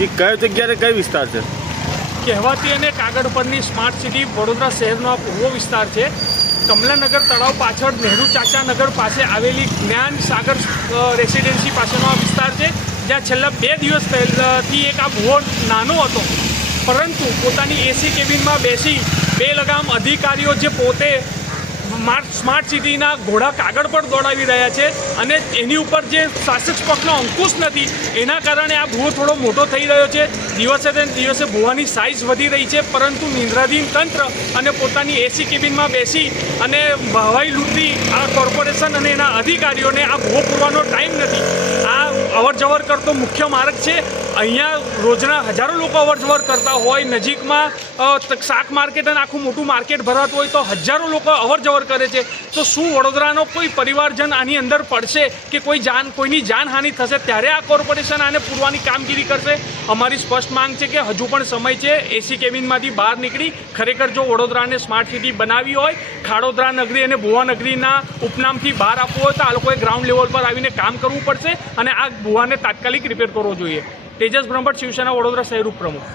કઈ જગ્યાએ કઈ વિસ્તાર છે? કહેવાતી અને કાગળ પરની સ્માર્ટ સિટી વડોદરા શહેરનો આ પૂર્વ વિસ્તાર છે. કમલાનગર તળાવ પાછળ નહેરુ ચાચા નગર પાસે આવેલી જ્ઞાન સાગર રેસિડેન્સી પાસેનો આ વિસ્તાર છે, જ્યાં છેલ્લા 2 દિવસ પહેલાથી એક આ ભૂવો નાનો હતો, પરંતુ પોતાની એસી કેબિનમાં બેસી બે લગામ અધિકારીઓ જે પોતે સ્માર્ટ સિટીના ઘોડા કાગળ પર દોડાવી રહ્યા છે અને એની ઉપર જે શાસક પક્ષનો અંકુશ નથી, એના કારણે આ ભૂવો થોડો મોટો થઈ રહ્યો છે. દિવસે ને દિવસે ભૂવાની સાઇઝ વધી રહી છે, પરંતુ નિંદ્રાધીન તંત્ર અને પોતાની એસી કેબિનમાં બેસી અને હવાઈ લૂંટી આ કોર્પોરેશન અને એના અધિકારીઓને આ ભૂવો પૂરવાનો ટાઈમ નથી. આ અવર જવર કરતો મુખ્ય માર્ગ છે. અહીંયા રોજના હજારો લોકો અવર જવર કરતા હોય. નજીકમાં શાક માર્કેટ અને આખું મોટું માર્કેટ ભરાતું હોય તો હજારો લોકો અવર જવર કરે છે. તો શું વડોદરાનો કોઈ પરિવારજન આની અંદર પડશે કે કોઈની જાનહાનિ થશે ત્યારે આ કોર્પોરેશન આને પૂરવાની કામગીરી કરશે? અમારી સ્પષ્ટ માંગ છે કે હજુ પણ સમય છે એસી કેબિનમાંથી બહાર નીકળી ખરેખર જો વડોદરાને સ્માર્ટ સિટી બનાવી હોય, ખાડોદરા નગરી અને ભુવા નગરીના ઉપનામથી બહાર આપવું હોય તો આ લોકોએ ગ્રાઉન્ડ લેવલ પર આવીને કામ કરવું પડશે અને આ ભુવાને તાત્કાલિક રિપેર કરવો જોઈએ. તેજસ બ્રહ્મભટ્ટ, શિવસેના વડોદરા શહેર ઉપપ્રમુખ.